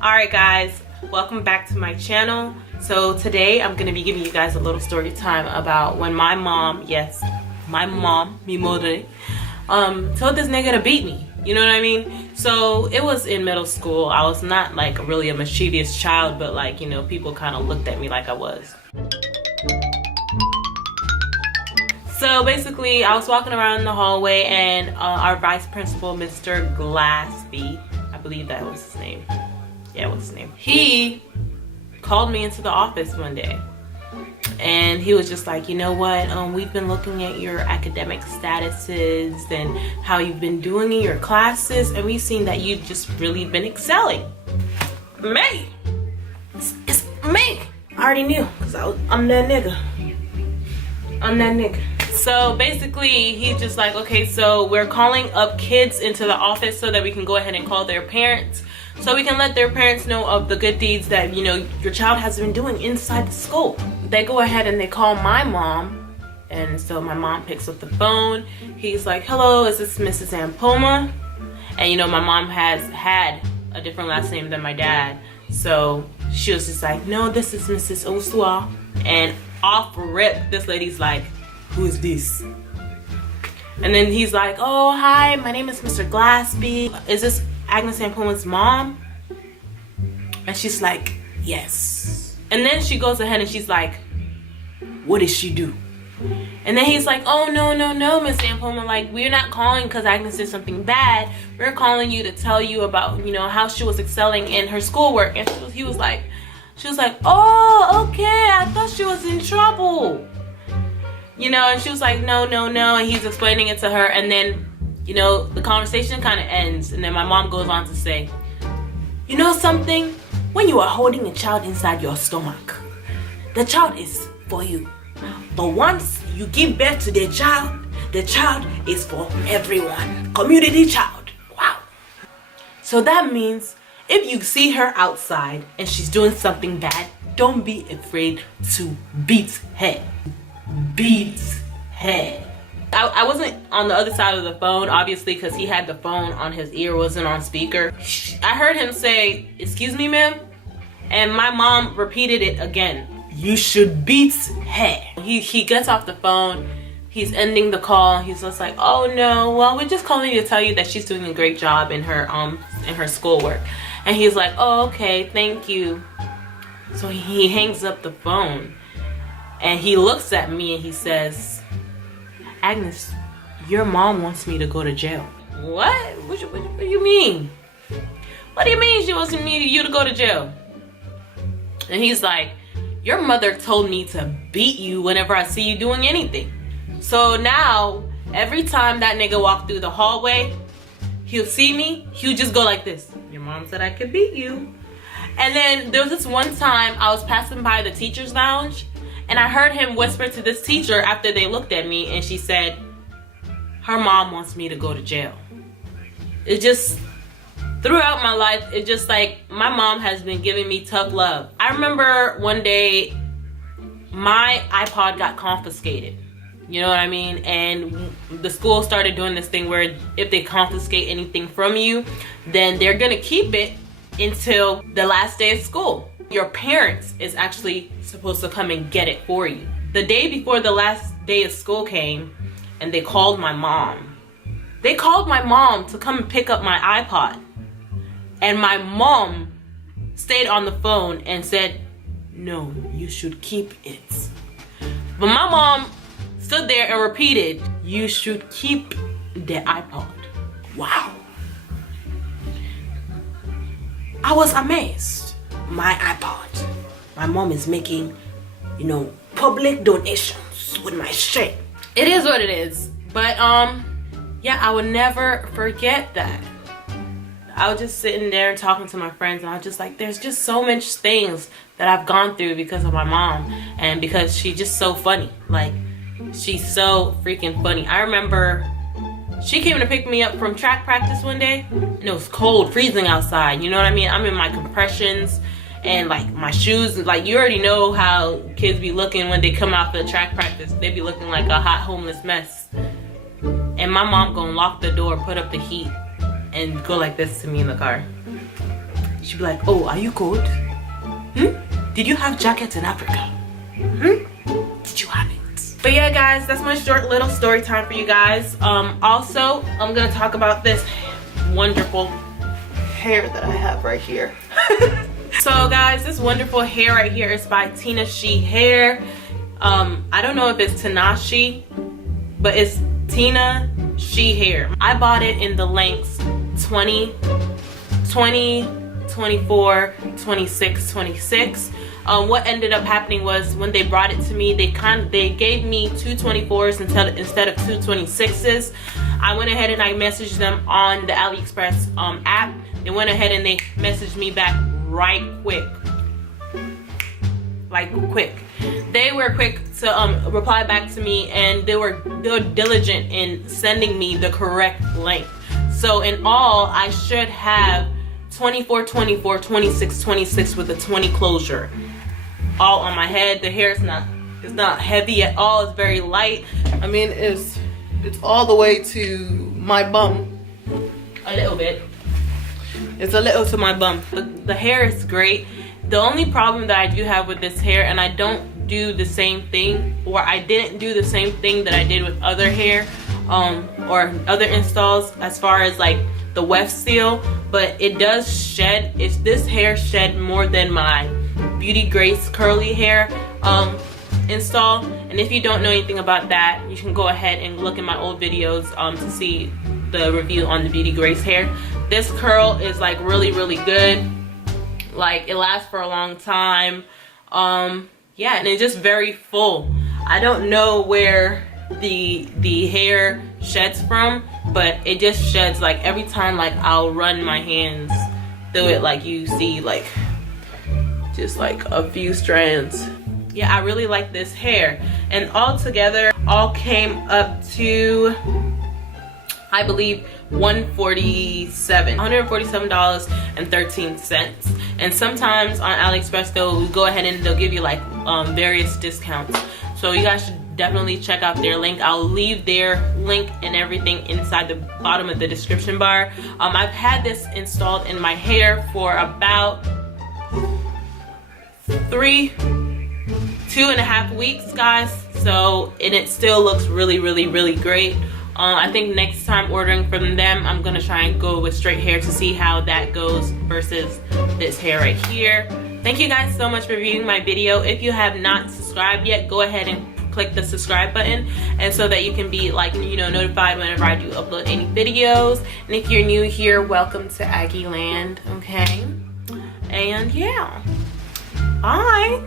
Alright guys, welcome back to my channel. So today I'm going to be giving you guys a little story time about when my mom, yes, my mom, mi madre, told this nigga to beat me. You know what I mean? So it was in middle school. I was not like really a mischievous child, but like, you know, people kind of looked at me like I was. So basically I was walking around the hallway and our vice principal, Mr. Glassby, I believe that was his name. Yeah, what's his name? He called me into the office one day and he was just like, you know what, we've been looking at your academic statuses and how you've been doing in your classes, and we've seen that you've just really been excelling. Me! It's me! I already knew, because I'm that nigga. I'm that nigga. So basically he's just like, okay, so we're calling up kids into the office so that we can go ahead and call their parents, so we can let their parents know of the good deeds that, you know, your child has been doing inside the school. They go ahead and they call my mom, and so my mom picks up the phone. He's like, hello, is this Mrs. Ampoma? And you know, my mom has had a different last name than my dad, so she was just like, no, this is Mrs. Osua. And off rip, this lady's like, who is this? And then he's like, oh, hi, my name is Mr. Glassby. Is this Agnes Ampoma's mom? And she's like, yes. And then she goes ahead and she's like, what did she do? And then he's like, oh, no, Miss Ampoma, like, we're not calling because Agnes did something bad. We're calling you to tell you about, you know, how she was excelling in her schoolwork. And she was like, oh, okay, I thought she was in trouble. You know, and she was like, no, and he's explaining it to her, and then, you know, the conversation kind of ends, and then my mom goes on to say, you know something? When you are holding a child inside your stomach, the child is for you. But once you give birth to the child is for everyone. Community child. Wow. So that means if you see her outside and she's doing something bad, don't be afraid to beat her. Beat her. I wasn't on the other side of the phone, obviously, because he had the phone on his ear, wasn't on speaker. I heard him say, excuse me, ma'am? And my mom repeated it again. You should beat her. He gets off the phone. He's ending the call. He's just like, oh no, well, we're just calling you to tell you that she's doing a great job in her schoolwork. And he's like, oh, okay, thank you. So he hangs up the phone. And he looks at me and he says, Agnes, your mom wants me to go to jail. What? What do you mean? What do you mean she wants you to go to jail? And he's like, your mother told me to beat you whenever I see you doing anything. So now, every time that nigga walk through the hallway, he'll see me, he'll just go like this. Your mom said I could beat you. And then there was this one time I was passing by the teacher's lounge, and I heard him whisper to this teacher after they looked at me, and she said, her mom wants me to go to jail. It just, throughout my life, it just like, my mom has been giving me tough love. I remember one day, my iPod got confiscated. You know what I mean? And the school started doing this thing where if they confiscate anything from you, then they're gonna keep it until the last day of school. Your parents is actually supposed to come and get it for you. The day before the last day of school came, and they called my mom. They called my mom to come and pick up my iPod. And my mom stayed on the phone and said, no, you should keep it. But my mom stood there and repeated, you should keep the iPod. Wow. I was amazed. My iPod. My mom is making, you know, public donations with my shit. It is what it is. But yeah, I would never forget that. I was just sitting there and talking to my friends, and I was just like, there's just so much things that I've gone through because of my mom, and because she's just so funny. Like, she's so freaking funny. I remember she came to pick me up from track practice one day, and it was cold, freezing outside. You know what I mean? I'm in my compressions and like my shoes. Like, you already know how kids be looking when they come out for track practice. They be looking like a hot homeless mess. And my mom gonna lock the door, put up the heat, and go like this to me in the car. You should be like, oh, are you cold? Did you have jackets in Africa? Did you have it? But yeah, guys, that's my short little story time for you guys. Also, I'm gonna talk about this wonderful hair that I have right here. So guys, this wonderful hair right here is by Tinashe hair. I don't know if it's Tinashe, but it's Tinashe hair. I bought it in the lengths 20, 24, 26, 26. What ended up happening was when they brought it to me, they gave me 224s instead of 226s. I went ahead and I messaged them on the AliExpress app. They went ahead and they messaged me back right quick. Like quick. They were quick to reply back to me, and they were diligent in sending me the correct length. So in all, I should have 24, 24, 26, 26 with a 20 closure. All on my head. The hair is not heavy at all. It's very light. I mean, it's all the way to my bum. A little bit. It's a little to my bum. The hair is great. The only problem that I do have with this hair, and I don't do the same thing, or I didn't do the same thing that I did with other hair or other installs as far as like the weft seal, but it does shed. This hair shed more than my Beauty Grace curly hair install. And if you don't know anything about that, you can go ahead and look in my old videos to see the review on the Beauty Grace hair. This curl is like really good. Like, it lasts for a long time. Yeah, and it's just very full. I don't know where the hair sheds from, but it just sheds like every time like I'll run my hands through it, like you see like just like a few strands. Yeah, I really like this hair. And all together all came up to, I believe, $147.13. And sometimes on AliExpress they'll go ahead and they'll give you like various discounts. So you guys should definitely check out their link. I'll leave their link and everything inside the bottom of the description bar. I've had this installed in my hair for about 2.5 weeks, guys. So, and it still looks really great. I think next time ordering from them, I'm gonna try and go with straight hair to see how that goes versus this hair right here. Thank you guys so much for viewing my video. If you have not subscribed yet, go ahead and click the subscribe button, and so that you can be like, you know, notified whenever I do upload any videos. And if you're new here, welcome to Aggie Land, okay? And yeah, bye.